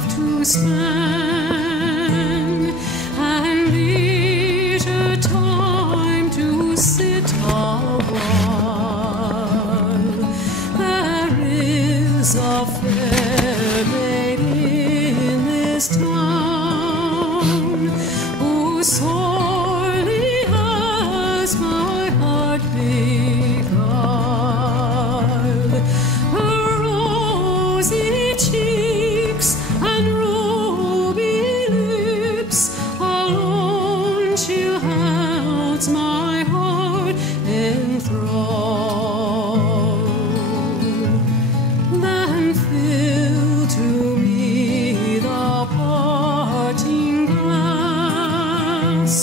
love to spend, and leisure time to sit a while. There is a fair lady in this town who sorely has my heart beguiled. Her rosy cheeks and ruby lips alone she holds my heart enthralled. Then fill to me the parting glass,